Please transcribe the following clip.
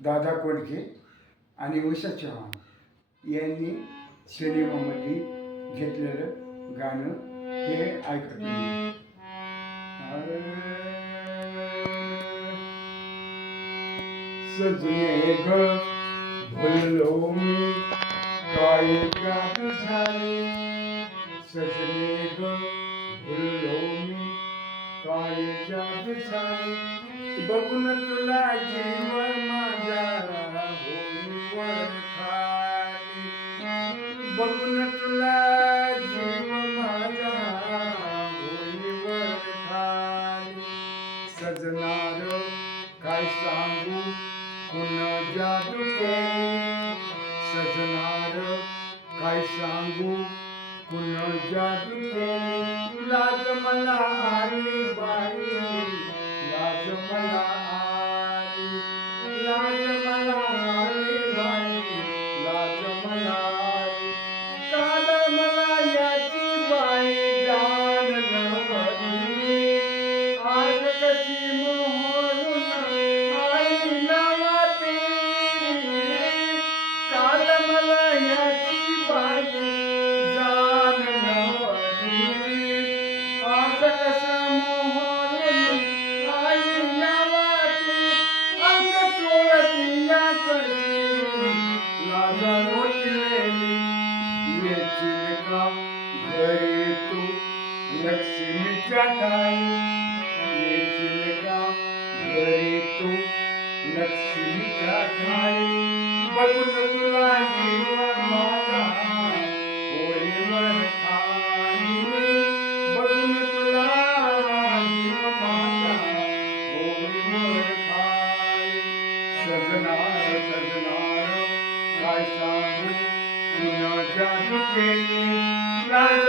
दादा कोडके आणि उषा चव्हाण यांनी सिनेमामध्ये घेतलेलं गाणं हे ऐकत मी. सजने ग भुललो मी काय गात झाले, सजने ग भुललो मी काय जात झाले, बघून तुला जीव माझा होईवर खाली, बघून तुला जीव माझा होईवर खाली. सजनार काय सांगू कुण जादू केली, सजनार काय सांगू कुण जादू केली. लाज मला आली बाई, लाज मला आली, लाज मला आली बाई, लाज मला आली. काल मला याची बाई जाण नव्हती, आज कशी मोहरून आई नव्हती. काल मला याची बाई जाण नव्हती, आज कसं मोहरून आई नव्हती. अंग चोळती या कशी लाजा लोटलेली, येशील का घरी तू लक्ष्मीच्या ठाई, येशील का घरी तू लक्ष्मीच्या ठाई. बघून तुला जीव माझा होईवर खाली, बघून तुला जीव माझा होईवर खाली. सजनार सजनार काय सांगू कुण जादू केली, लाज